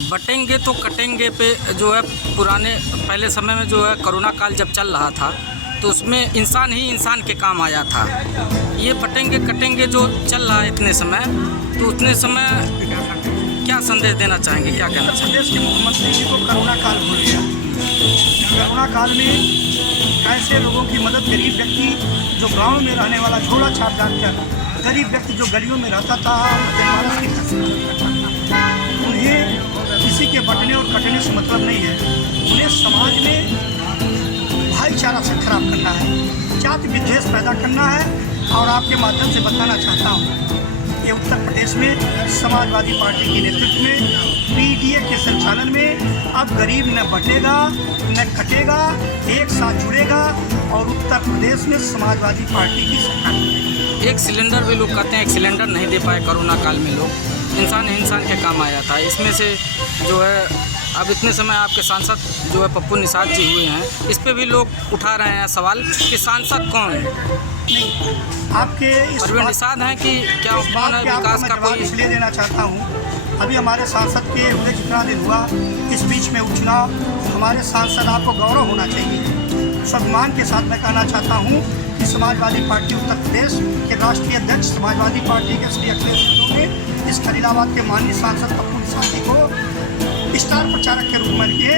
बटेंगे तो कटेंगे पे जो है पुराने पहले समय में जो है कोरोना काल जब चल रहा था तो उसमें इंसान ही इंसान के काम आया था। ये बटेंगे कटेंगे जो चल रहा है इतने समय, तो उतने समय क्या संदेश देना चाहेंगे, क्या कहना उत्तर चाहेंगे? प्रदेश के मुख्यमंत्री जी को कोरोना काल भूल गया। कोरोना काल में ऐसे लोगों की मदद, गरीब व्यक्ति जो गांव में रहने वाला झोला छाप जानकर, गरीब व्यक्ति जो गलियों में रहता था, जनमानस की तस्वीर, उन्हें किसी के बटने और कटने से मतलब नहीं है। उन्हें समाज में भाईचारा से खराब करना है, जाति विद्वेष पैदा करना है। और आपके माध्यम से बताना चाहता हूँ, ये उत्तर प्रदेश में समाजवादी पार्टी के नेतृत्व में पीडीए के संचालन में अब गरीब न बटेगा न कटेगा, एक साथ जुड़ेगा और उत्तर प्रदेश में समाजवादी पार्टी की सरकार। एक सिलेंडर भी लोग कहते हैं, एक सिलेंडर नहीं दे पाए कोरोना काल में लोग, इंसान इंसान के काम आया था। इसमें से जो है अब इतने समय आपके सांसद जो है पप्पू निषाद जी हुए हैं, इस पे भी लोग उठा रहे हैं सवाल कि सांसद कौन है? आपके परवीन निषाद हैं कि क्या कौन है? विकास का कोई इसलिए देना चाहता हूँ, अभी हमारे सांसद के हुए जितना दिन हुआ, इस बीच में उपचुनाव, हमारे सांसद आपको गौरव होना चाहिए। सम्मान के साथ मैं कहना चाहता हूँ कि समाजवादी पार्टी उत्तर प्रदेश के राष्ट्रीय अध्यक्ष समाजवादी पार्टी के श्री अखिलेश यादव ने इस खलीलाबाद के माननीय सांसद पप्पू निषाद जी को स्टार प्रचारक के रूप में लिए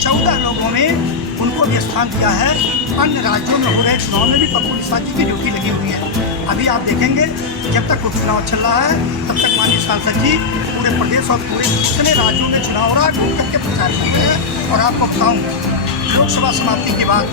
14 लोगों में उनको भी स्थान दिया है। अन्य राज्यों में हो रहे चुनाव में भी पप्पू निषाद जी की ड्यूटी लगी हुई है। अभी आप देखेंगे जब तक उपचुनाव चल रहा है तब तक माननीय सांसद जी पूरे प्रदेश और पूरे जितने राज्यों में चुनाव हो रहा है घूम करके प्रचार कर रहे हैं। और आपको बताऊँ, लोकसभा समाप्ति के बाद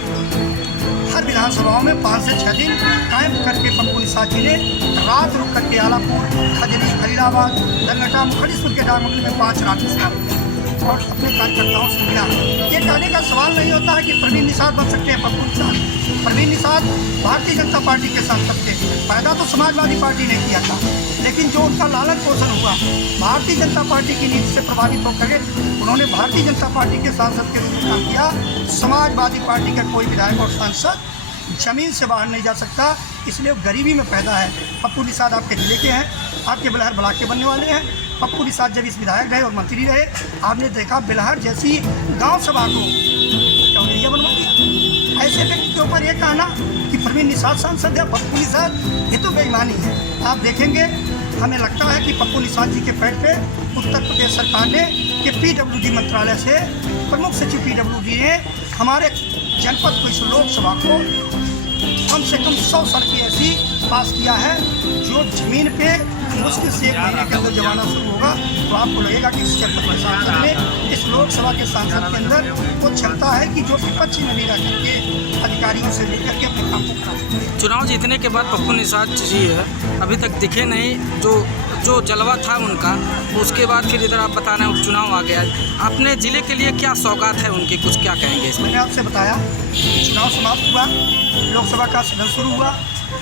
हर विधानसभाओं में 5 से 6 दिन कायम करके पप्पू निषाद जी ने रात रुक करके आलापुर, खजनी, खलीलाबाद, दंगटा, मुखड़ीपुर के डाकमंडल में 5 रात और अपने कार्यकर्ताओं से मिला। ये कहने का सवाल नहीं होता है कि परवीन निषाद बन सकते हैं पप्पू निषाद। परवीन निषाद भारतीय जनता पार्टी के सांसद थे, पैदा तो समाजवादी पार्टी ने किया था, लेकिन जो उनका लालन पोषण हुआ भारतीय जनता पार्टी की नीति से प्रभावित होकर उन्होंने भारतीय जनता पार्टी के सांसद के रूप में काम किया। समाजवादी पार्टी का कोई विधायक और सांसद जमीन से बाहर नहीं जा सकता, इसलिए गरीबी में पैदा है। पप्पू निषाद आपके जिले के हैं, आपके बेलहर ब्लॉक के बनने वाले हैं। पप्पू निषाद जब इस विधायक रहे और मंत्री रहे, आपने देखा बेलहर जैसी गांव सभा को चौधरीया बनवा दिया। ऐसे व्यक्ति के ऊपर ये कहना कि परवीन निषाद सांसद या पप्पू निषाद, ये तो बेईमानी है। आप देखेंगे, हमें लगता है कि पप्पू निषाद जी के पैर पे उत्तर प्रदेश सरकार ने कि पीडब्ल्यूडी मंत्रालय से प्रमुख सचिव पीडब्ल्यूडी ने हमारे जनपद को, इस लोकसभा को कम से कम 100 सड़कें ऐसी पास किया है जो ज़मीन पे मुश्किल से 1 महीने के अंदर जमाना शुरू होगा। तो आपको लगेगा कि इस जनपद के सांसद में, इस लोकसभा के सांसद के अंदर वो क्षमता है कि जो विपक्षी में नहीं रह करके अधिकारियों से मिलकर के अपने काम को करा सकते। चुनाव जीतने के बाद पप्पू निषाद जी है अभी तक दिखे नहीं, जो जलवा था उनका, उसके बाद फिर इधर आप बता रहे हैं उपचुनाव आ गया। अपने ज़िले के लिए क्या सौगात है उनकी, कुछ क्या कहेंगे इसमें? मैंने आपसे बताया, चुनाव समाप्त हुआ, लोकसभा का सदन शुरू हुआ,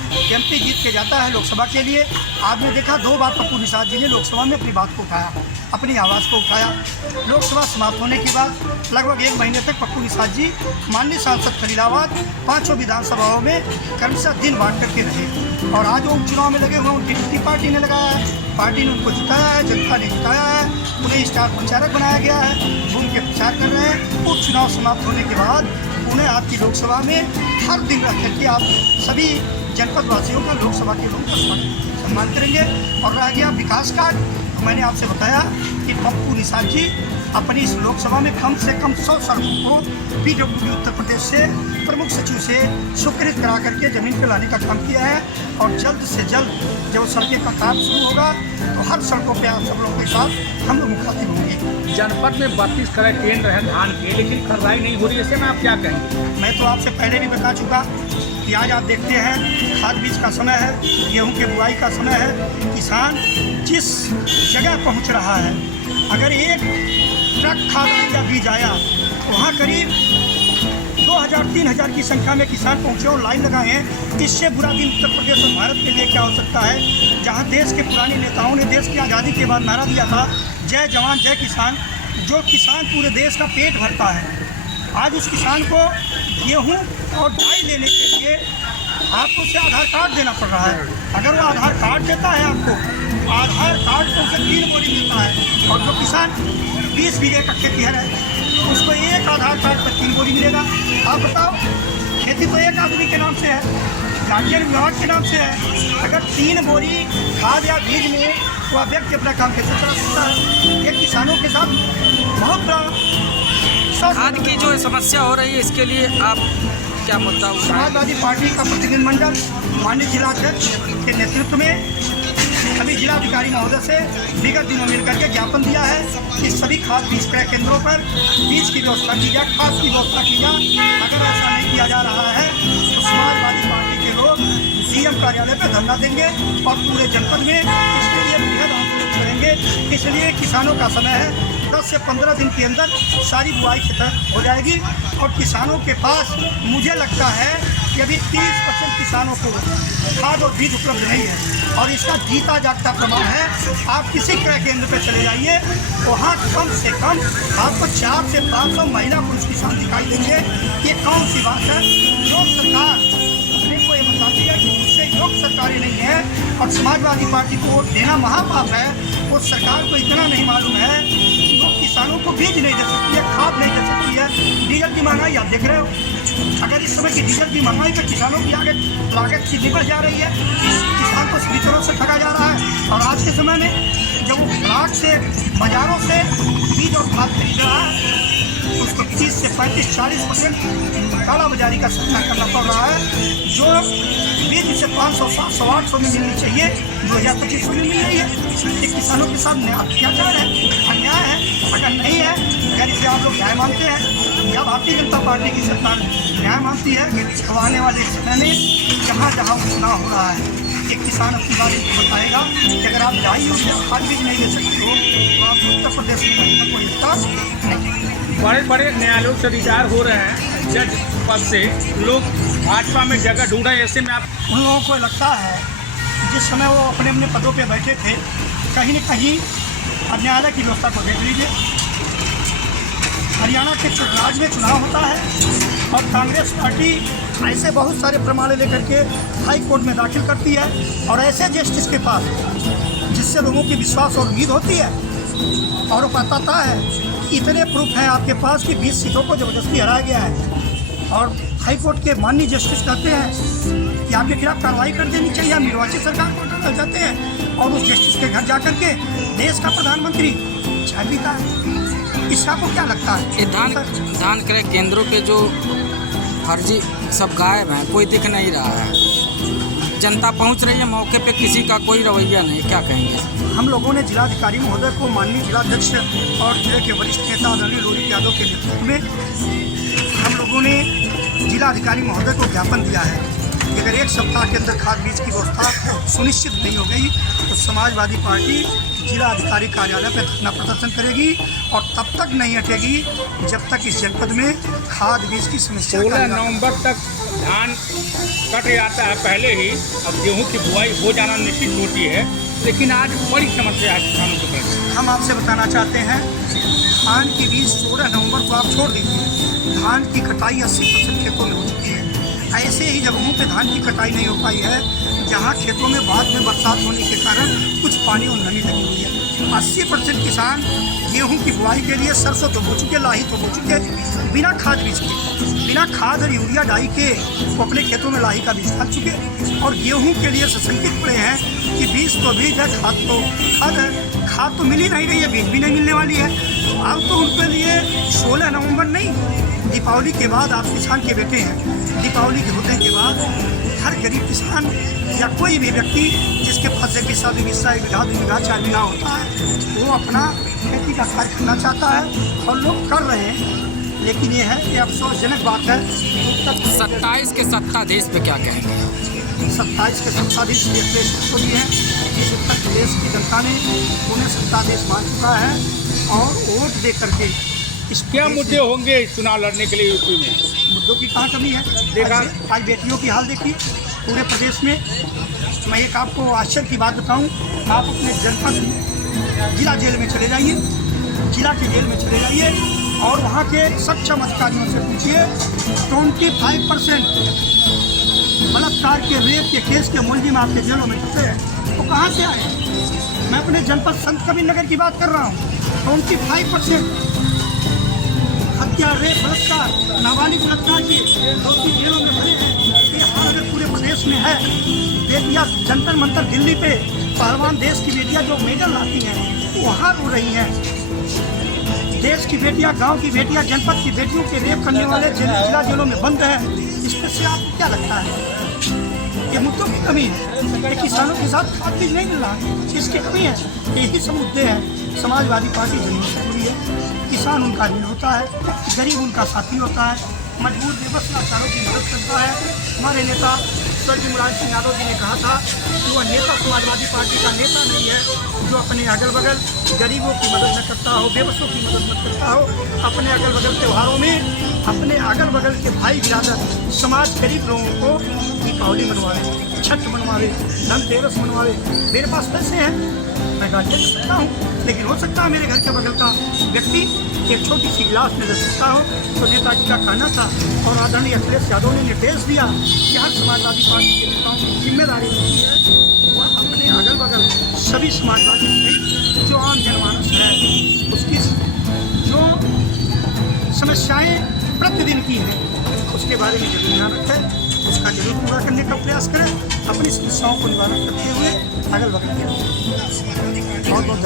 एमपी जीत के जाता है लोकसभा के लिए। आपने देखा 2 बार पप्पू निषाद जी ने लोकसभा में अपनी बात को उठाया, अपनी आवाज़ को उठाया। लोकसभा समाप्त होने के बाद लगभग 1 महीने तक पप्पू निषाद जी माननीय सांसद खलीलाबाद 5 विधानसभाओं में क्रमशः दिन बांट करके रहे। और आज वो उपचुनाव में लगे हुए उनकी ड्यूटी पार्टी ने लगाया है, पार्टी ने उनको जिताया है, जनता ने जिताया है, उन्हें स्टार प्रचारक बनाया गया है, घूम के प्रचार कर रहे हैं। उपचुनाव समाप्त होने के बाद उन्हें आपकी लोकसभा में हर दिन रख करके आप सभी जनपद वासियों का, लोकसभा के लोगों का सम्मान करेंगे। और रह गया विकास कार्ड, मैंने आपसे बताया कि पप्पू निषाद जी अपनी इस लोकसभा में कम से कम 100 सड़कों को पीडब्ल्यूडी उत्तर प्रदेश से प्रमुख सचिव से स्वीकृत करा करके ज़मीन पर लाने का काम किया है। और जल्द से जल्द जब सड़कें का काम शुरू होगा तो हर सड़कों पर आप सब लोगों के साथ हम लोग मुखातिब होंगे। जनपद में 32 करोड़ ट्रेन रहे धान के, लेकिन खरीदारी नहीं हो रही, ऐसे में आप क्या कहेंगे? मैं तो आपसे पहले भी बता चुका कि आज आप देखते हैं खाद बीज का समय है, गेहूं के बुआई का समय है। किसान जिस जगह पहुंच रहा है, अगर 1 ट्रक खाद या बीज आया तो वहाँ करीब 2000-3000 की संख्या में किसान पहुँचे और लाइन लगाए हैं। इससे बुरा दिन उत्तर प्रदेश और भारत के लिए क्या हो सकता है, जहाँ देश के पुराने नेताओं ने देश की आज़ादी के बाद नारा दिया था, जय जवान जय किसान। जो किसान पूरे देश का पेट भरता है, आज उस किसान को गेहूँ और डाई लेने के लिए आपको उसे आधार कार्ड देना पड़ रहा है। अगर वो आधार कार्ड देता है आपको, आधार कार्ड तो उसे 3 बोरी मिलता है। और जो किसान 20 बीघे का खेतीहर है, उसको एक आधार कार्ड पर 3 बोरी मिलेगा। आप बताओ, खेती तो एक आदमी के नाम से है, गार्जियन विभाग के नाम से है। अगर 3 बोरी खाद या बीज में वह व्यक्ति अपना काम कैसे चला सकता है? ये किसानों के साथ बहुत बड़ा खाद की जो समस्या हो रही है, इसके लिए आप क्या मुद्दा उठाएं? समाजवादी पार्टी का प्रतिनिधिमंडल माननीय जिलाध्यक्ष के नेतृत्व में अभी जिलाधिकारी महोदय से विगत दिनों मिलकर के ज्ञापन दिया है कि सभी खाद बीज क्रय केंद्रों पर बीज की व्यवस्था की जाए, खाद की व्यवस्था की जाए। अगर ऐसा नहीं किया जा रहा है तो समाजवादी पार्टी के लोग सीएम कार्यालय पर धरना देंगे और पूरे जनपद में इसके लिए बृहद आंदोलन करेंगे। इसलिए किसानों का समय है, 10 से 15 दिन के अंदर सारी बुआई खत्म हो जाएगी और किसानों के पास मुझे लगता है कि अभी 30% किसानों को खाद और बीज उपलब्ध नहीं है। और इसका जीता जागता प्रमाण है, आप किसी क्रय केंद्र पर चले जाइए, वहाँ कम से कम आपको 400 से 500 महिला पुरुष किसान दिखाई देंगे। ये कौन सी बात है? लोक सरकार अपने को ये बताती है कि उससे योग सरकारें नहीं है और समाजवादी पार्टी को वोट देना महापाप है। वो सरकार को इतना नहीं मालूम है कि वो किसानों को बीज नहीं दे सकती है, खाद नहीं दे सकती है। डीजल की महंगाई आप देख रहे हो, अगर इस समय की डीजल की महंगाई पर किसानों की लागत कितनी बढ़ जा रही है, किसान को सभी तरह से ठगा जा रहा है। और आज के समय में जब वो ब्लॉक से बाजारों से बीज और खाद खरीद रहा है, उसको 30 से 35-40% काला बाजारी का सामना करना पड़ रहा है। जो बीज से 500, 700, 800 में मिलनी चाहिए, 2025 में मिल रही है। ये किसानों के साथ अत्याचार है, अन्याय है। अगर नहीं है, अगर इसे आप लोग न्याय मानते हैं या भारतीय जनता पार्टी की सरकार न्याय मानती है कि आने वाले समय में जहाँ जहाँ चुनाव हो रहा है, एक किसान अपनी बात बताएगा कि अगर आप जाइए और खाद बीज नहीं ले सकते हो तो आप उत्तर प्रदेश में रहने का कोई विकास नहीं। बड़े बड़े न्यायालयों से रिटायर हो रहे हैं जज पद से, लोग भाजपा में जगह ढूंढ रहे हैं। ऐसे में आप उन लोगों को लगता है जिस समय वो अपने अपने पदों पे बैठे थे, कहीं न कहीं अब न्यायालय की व्यवस्था को देख लीजिए। हरियाणा के राज्य में चुनाव होता है और कांग्रेस पार्टी ऐसे बहुत सारे प्रमाण लेकर के हाई कोर्ट में दाखिल करती है और ऐसे जस्टिस के पास जिससे लोगों की विश्वास और उम्मीद होती है और वो बताता है कि इतने प्रूफ हैं आपके पास कि 20 सीटों को ज़बरदस्ती हराया गया है। और हाई कोर्ट के माननीय जस्टिस कहते हैं कि आपके खिलाफ कार्रवाई कर देनी चाहिए। हम निर्वाचित सरकार को टक्कर जाते हैं और उस जस्टिस के घर जा कर के देश का प्रधानमंत्री चाय पीता है। इसका आपको क्या लगता है? ये धान क्रय केंद्रों के जो फर्जी सब गायब हैं, कोई दिख नहीं रहा है। जनता पहुंच रही है मौके पे, किसी का कोई रवैया नहीं, क्या कहेंगे? हम लोगों ने जिलाधिकारी महोदय को, माननीय जिलाध्यक्ष और जिले के वरिष्ठ नेता आदरणीय लोहित यादव के नेतृत्व में हम लोगों ने जिलाधिकारी महोदय को ज्ञापन दिया है कि अगर 1 सप्ताह के अंदर खाद बीज की व्यवस्था सुनिश्चित नहीं हो गई तो समाजवादी पार्टी जिलाधिकारी कार्यालय पर धरना प्रदर्शन करेगी और तब तक नहीं हटेगी जब तक इस जनपद में खाद बीज की समस्या 16 नवंबर तक धान कट जाता है पहले ही। अब गेहूं की बुआई हो जाना निश्चित होती है, लेकिन आज बड़ी समस्या है किसानों के पास। हम आपसे बताना चाहते हैं, धान की बीज 16 नवंबर को आप छोड़ दीजिए, धान की कटाई 80% खेतों में हो चुकी है। ऐसे ही जगहों पे धान की कटाई नहीं हो पाई है जहाँ खेतों में बाद में बरसात होने के कारण कुछ पानी और नमी लगी हुई है। 80% किसान गेहूं की बुआई के लिए सरसों तो बो चुके, लाही तो बो चुके, बिना खाद बीज के, बिना खाद और यूरिया डाई के वो अपने खेतों में लाही का बीज डाल चुके और गेहूं के लिए सशंकित पड़े हैं कि बीज तो बीज है, खाद तो खाद है। खाद तो मिल ही नहीं रही है, बीज भी नहीं मिलने वाली है। अब तो उनके लिए 16 नवंबर नहीं, दीपावली के बाद आप किसान के बेटे हैं। दीपावली के होने के बाद हर गरीब किसान या कोई भी व्यक्ति जिसके पास 1 बीघा 2 बीघा 4 बीघा होता है, वो अपना खेती का कार्य करना चाहता है और लोग कर रहे हैं। लेकिन ये है कि अफसोसजनक बात है। 27 के सत्ताधीश पे क्या कहेंगे? 27 के सत्ताधीश देश को भी है। इस उत्तर प्रदेश की जनता ने उन्हें सत्ताधीश मान चुका है और वोट दे करके इस क्या मुद्दे होंगे चुनाव लड़ने के लिए यूपी में? मुद्दों की कहाँ कमी है? देखा आज बेटियों की हाल देखिए पूरे प्रदेश में। मैं एक आपको आश्चर्य की बात बताऊं, आप अपने जनपद जिला जेल में चले जाइए, जिला के जेल में चले जाइए और वहाँ के सक्षम अधिकारियों से पूछिए, 25% बलात्कार के रेप के केस के मुलजिम आपके जेलों में छुपे हैं। वो कहाँ से आए? मैं अपने जनपद संत कबीर नगर की बात कर रहा हूँ। 25% हत्या, रेप, बलात्कार, नाबालिग बलात्कार की दोषी जेलों में भरे हैं। ये हाल अगर पूरे प्रदेश में है। बेटियां जंतर मंतर दिल्ली पे पहलवान देश की बेटियां जो मेडल लाती हैं वहाँ रो रही हैं। देश की बेटियां, गांव की बेटियां, जनपद की बेटियों के रेप करने वाले जिला जेलों में बंद हैं। इसमें से आपको क्या लगता है? ये मुद्दों की कमी है। किसानों के साथ खाद बीज नहीं मिल रहा, इसकी कमी है। यही सब मुद्दे हैं। समाजवादी पार्टी जरूर से जुड़ी है। किसान उनका ऋण होता है, गरीब उनका साथी होता है, मजबूर बेबस लाचारों की मदद करता है। हमारे नेता स्वर्गीय मुलायम सिंह यादव जी ने कहा था कि वह नेता समाजवादी पार्टी का नेता नहीं है जो अपने अगल बगल गरीबों की मदद न करता हो, बेबसों की मदद न करता हो। अपने अगल बगल त्योहारों में अपने अगल बगल के भाई बिरादर समाज गरीब लोगों को दीपावली मनवावे, छठ मनवावे, धनतेरस मनवावे। मेरे पास पैसे हैं, मैं गाड़ियाँ ले सकता हूँ, लेकिन हो सकता है मेरे घर के बगल का व्यक्ति एक छोटी सी गिलास में ले सकता हो। तो नेताजी का कहना था और आदरणीय अखिलेश यादव ने निर्देश दिया कि हर समाजवादी पार्टी के नेताओं की जिम्मेदारी होती है वह अपने अगल बगल सभी समाजवादी सहित जो आम जनमानस है उसकी जो समस्याएं प्रतिदिन की हैं उसके बारे में जरूर ध्यान रखें, उसका जरूर पूरा करने का प्रयास करें, अपनी समस्याओं को निवारण करते हुए अगल बगल के बहुत बहुत